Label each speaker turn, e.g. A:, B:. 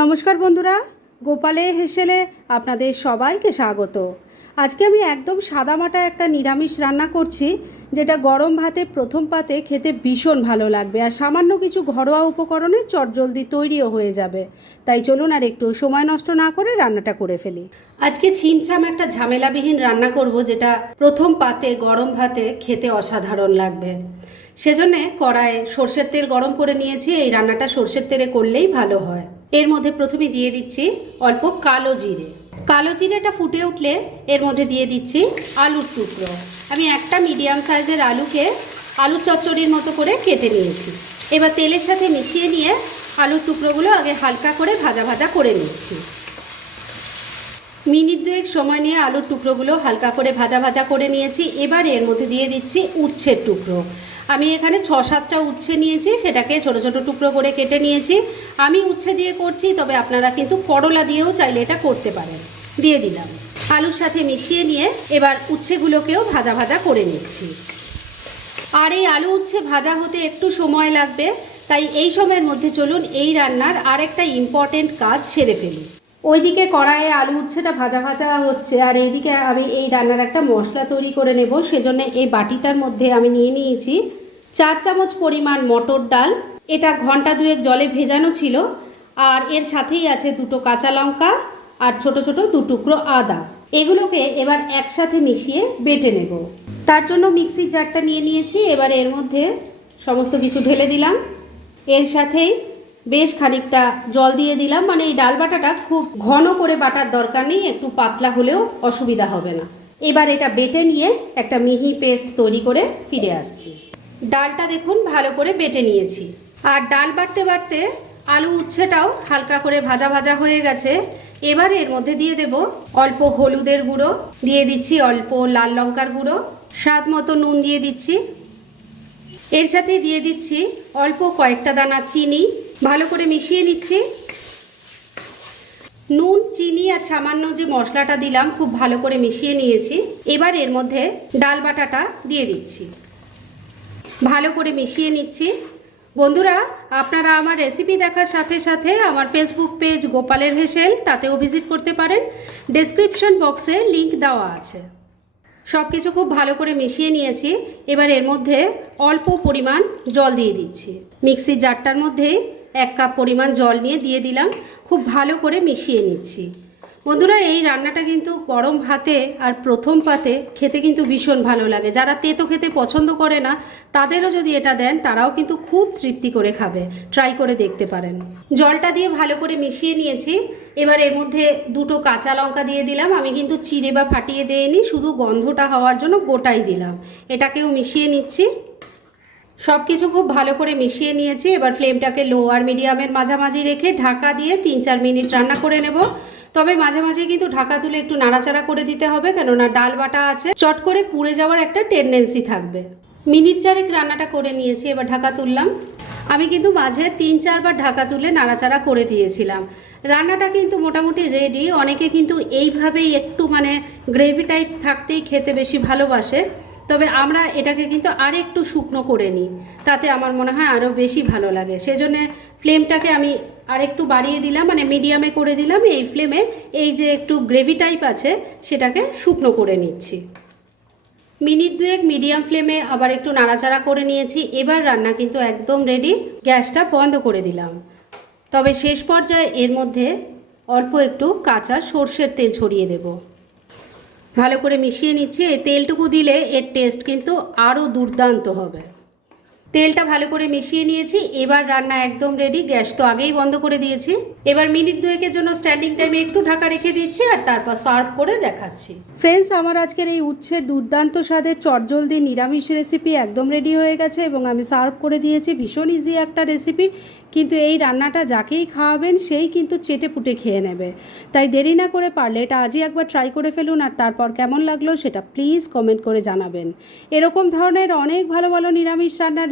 A: নমস্কার বন্ধুরা, গোপালে হেসেলে আপনাদের সবাইকে স্বাগত। আজকে আমি একদম সাদামাটা একটা নিরামিষ রান্না করছি, যেটা গরম ভাতে প্রথম পাতে খেতে ভীষণ ভালো লাগবে আর সামান্য কিছু ঘরোয়া উপকরণে চটজলদি তৈরিও হয়ে যাবে। তাই চলুন আর একটু সময় নষ্ট না করে রান্নাটা করে ফেলি। আজকে ছিমছাম একটা ঝামেলাবিহীন রান্না করব, যেটা প্রথম পাতে গরম ভাতে খেতে অসাধারণ লাগবে। সেজন্যে কড়াইয়ে সর্ষের তেল গরম করে নিয়েছি, এই রান্নাটা সর্ষের তেলে করলেই ভালো হয়। এর মধ্যে প্রথমে দিয়ে দিচ্ছি অল্প কালো জিরে। কালো জিরেটা ফুটে উঠলে এর মধ্যে দিয়ে দিচ্ছি আলুর টুকরো। আমি একটা মিডিয়াম সাইজের আলুকে আলুর চচ্চড়ির মতো করে কেটে নিয়েছি। এবার তেলের সাথে মিশিয়ে নিয়ে আলুর টুকরোগুলো আগে হালকা করে ভাজা ভাজা করে নিচ্ছি। মিনিট দুয়েক সময় নিয়ে আলুর টুকরোগুলো হালকা করে ভাজা ভাজা করে নিয়েছি। এবার এর মধ্যে দিয়ে দিচ্ছি উচ্ছের টুকরো। আমি এখানে ছ সাতটা উচ্ছে নিয়েছি, সেটাকে ছোট ছোট টুকরো করে কেটে নিয়েছি। আমি উচ্ছে দিয়ে করছি, তবে আপনারা কিন্তু করলা দিয়েও চাইলে এটা করতে পারেন। দিয়ে দিলাম। আলুর সাথে মিশিয়ে নিয়ে এবার উচ্ছেগুলোকেও ভাজা ভাজা করে নিচ্ছি। আর এই আলু উচ্ছে ভাজা হতে একটু সময় লাগবে, তাই এই সময়ের মধ্যে চলুন এই রান্নার আরেকটা ইম্পর্টেন্ট কাজ সেরে ফেলি। ওইদিকে কড়াইয়ে আলু উচ্ছেটা ভাজা ভাজা হচ্ছে, আর এইদিকে আমি এই রান্নার একটা মশলা তৈরি করে নেব, সেজন্য এই বাটিটার মধ্যে আমি নিয়ে নিয়েছি চার চামচ পরিমাণ মটর ডাল, এটা ঘণ্টা দুয়েক জলে ভেজানো ছিল, আর এর সাথেই আছে দুটো কাঁচা লঙ্কা আর ছোট ছোট দু টুকরো আদা। এগুলোকে এবার একসাথে মিশিয়ে বেটে নেব। তার জন্য মিক্সির জারটা নিয়ে নিয়েছি, এবার এর মধ্যে সমস্ত কিছু ঢেলে দিলাম। এর সাথেই বেশ খানিকটা জল দিয়ে দিলাম মানে এই ডাল বাটাটা খুব ঘন করে বাটার দরকার নেই, একটু পাতলা হলেও অসুবিধা হবে না। এবার এটা বেটে নিয়ে একটা মিহি পেস্ট তৈরি করে ফিরে আসছি। ডালটা দেখুন, ভালো করে বেটে নিয়েছি। আর ডাল বাটতে বাড়তে আলু উচ্ছেটাও হালকা করে ভাজা ভাজা হয়ে গেছে। এবার এর মধ্যে দিয়ে দেব অল্প হলুদের গুঁড়ো, দিয়ে দিচ্ছি অল্প লাল লঙ্কার গুঁড়ো, স্বাদ মতো নুন দিয়ে দিচ্ছি। এর সাথে দিয়ে দিচ্ছি অল্প কয়েকটা দানা চিনি, ভালো করে মিশিয়ে নিচ্ছি। নুন, চিনি আর সামান্য যে মশলাটা দিলাম, খুব ভালো করে মিশিয়ে নিয়েছি। এবার এর মধ্যে ডাল বাটাটা দিয়ে দিচ্ছি। ভালো করে মিশিয়ে নিচ্ছি। বন্ধুরা, আপনারা আমার রেসিপি দেখার সাথে সাথে আমার ফেসবুক পেজ গোপালের হেসেল, তাতেও ভিজিট করতে পারেন। ডেসক্রিপশন বক্সে লিংক দেওয়া আছে। সব কিছু খুব ভালো করে মিশিয়ে নিয়েছি। এবার এর মধ্যে অল্প পরিমাণ জল দিয়ে দিচ্ছি। মিক্সির জারটার মধ্যে এক কাপ পরিমাণ জল নিয়ে দিয়ে দিলাম। খুব ভালো করে মিশিয়ে নিচ্ছি। বন্ধুরা, এই রান্নাটা কিন্তু গরম ভাতে আর প্রথম পাতে খেতে কিন্তু ভীষণ ভালো লাগে। যারা তেতো খেতে পছন্দ করে না, তাদেরও যদি এটা দেন, তারাও কিন্তু খুব তৃপ্তি করে খাবে। ট্রাই করে দেখতে পারেন। জলটা দিয়ে ভালো করে মিশিয়ে নিয়েছি। এবার এর মধ্যে দুটো কাঁচা লঙ্কা দিয়ে দিলাম। আমি কিন্তু চিড়ে বা ফাটিয়ে দিইনি, শুধু গন্ধটা হওয়ার জন্য গোটাই দিলাম। এটাকেও মিশিয়ে নিচ্ছি। সব কিছু খুব ভালো করে মিশিয়ে নিয়েছি। এবার ফ্লেমটাকে লো আর মিডিয়ামের মাঝামাঝি রেখে ঢাকা দিয়ে তিন চার মিনিট রান্না করে নেব। তবে মাঝে মাঝে কিন্তু ঢাকা তুলে একটু নাড়াচাড়া করে দিতে হবে, কেননা ডাল বাটা আছে। চট করে পুড়ে যাওয়ার একটা টেন্ডেন্সি থাকবে। মিনিট চারেক রান্নাটা করে নিয়েছি, এবার ঢাকা তুললাম। আমি কিন্তু মাঝে তিন চারবার ঢাকা তুলে নাড়াচাড়া করে দিয়েছিলাম। রান্নাটা কিন্তু মোটামুটি রেডি অনেকে কিন্তু এইভাবেই একটু মানে গ্রেভি টাইপ থাকতেই খেতে বেশি ভালোবাসে। তবে আমরা এটাকে কিন্তু আর একটু শুকনো করে নিই। তাতে আমার মনে হয় আরও বেশি ভালো লাগে। সেজন্য ফ্লেমটাকে আমি আর একটু বাড়িয়ে দিলাম মানে মিডিয়ামে করে দিলাম। এই ফ্লেমে এই যে একটু গ্রেভি টাইপ আছে, সেটাকে শুকনো করে নিচ্ছি। মিনিট দুয়েক মিডিয়াম ফ্লেমে আবার একটু নাড়াচাড়া করে নিয়েছি। এবার রান্না কিন্তু একদম রেডি গ্যাসটা বন্ধ করে দিলাম। তবে শেষ পর্যায়ে এর মধ্যে অল্প একটু কাঁচা সর্ষের তেল ছড়িয়ে দেবো। ভালো করে মিশিয়ে নিচ্ছি। এই তেলটুকু দিলে এর টেস্ট কিন্তু আরও দুর্দান্ত হবে। তেলটা ভালো করে মিশিয়ে নিয়েছি, এবার রান্না একদম রেডি গ্যাস তো আগেই বন্ধ করে দিয়েছি। এবার মিনিট দুয়েকের জন্য স্ট্যান্ডিং টাইমে একটু ঢাকা রেখে দিচ্ছি আর তারপর সার্ভ করে দেখাচ্ছি। ফ্রেন্ডস আমার আজকের এই উচ্ছের দুর্দান্ত স্বাদের চটজলদি নিরামিষ রেসিপি একদম রেডি হয়ে গেছে এবং আমি সার্ভ করে দিয়েছি, ভীষণ ইজি একটা রেসিপি কিন্তু এই রান্নাটা যাকেই খাওয়াবেন, সেই কিন্তু চেটে পুটে খেয়ে নেবে। তাই দেরি না করে পারলে এটা আজই একবার ট্রাই করে ফেলুন আর তারপর কেমন লাগল সেটা প্লিজ কমেন্ট করে জানাবেন। এরকম ধরনের অনেক ভালো ভালো নিরামিষ রান্নার